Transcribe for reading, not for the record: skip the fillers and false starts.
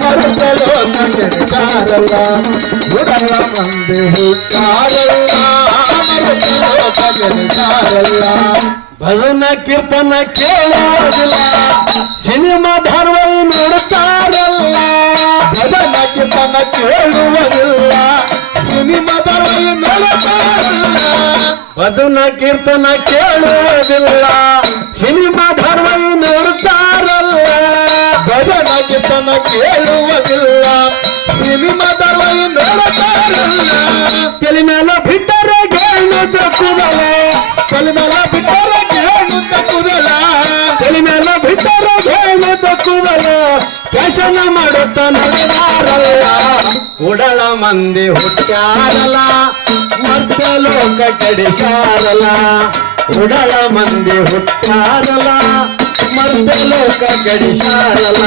ಮರುತಲೋಕ ಕೆಡಿಸಾರಲ್ಲ ಉಡಲ ಮಂದಿ ಹುಟ್ಟಾರಲ್ಲ ಮರುತಲೋಕ ಕೆಡಿಸಾರಲ್ಲ ಭಜನ ಕೀರ್ತನ ಕೇಳುವುದಿಲ್ಲ ಸಿನಿಮಾ ಧಾರಾವಾಹಿ ನೋಡುತ್ತಾರಲ್ಲ ಭಜನ ಕೀರ್ತನ ಕೇಳುವುದಿಲ್ಲ ಸಿನಿಮಾ ಧಾರಾವಾಹಿ ನೋಡುತ್ತಾರಲ್ಲ ಭಜನ ಕೀರ್ತನ ಕೇಳುವುದಿಲ್ಲ ಸಿನಿಮಾ ಧಾರಾವಾಹಿ ನೋಡುತ್ತಾರಲ್ಲ ಭಜನ ಕೀರ್ತನ ಕೇಳುವುದಿಲ್ಲ ಸಿನಿಮಾ ಧಾರಾವಾಹಿ ನೋಡುತ್ತಾರಲ್ಲ ತಲೆ ಮೇಲೆ ಬಿಟ್ಟರೆ ಗೇಣು ತಕ್ಕುದಲ್ಲ ತಲೆ ಮೇಲೆ ಬಿಟ್ಟರೆ ಗೇಣು ತಕ್ಕುದಲ್ಲ ತಲೆ ಮೇಲೆ ಬಿಟ್ಟರೆ ಗೇಣು ತಕ್ಕುದಲ್ಲ ಕೆಲಸನ ಮಾಡುತ್ತ ನಡೆದಾರಲ್ಲ ಉಡಳ ಮಂದಿ ಹುಟ್ಟಾರಲ್ಲ ಮರ್ತ ಲೋಕ ಕೆಡಿಸಾರಲ್ಲ ಉಡಳ ಮಂದಿ ಹುಟ್ಟಾರಲ್ಲ ಮರ್ತ ಲೋಕ ಕೆಡಿಸಾರಲ್ಲ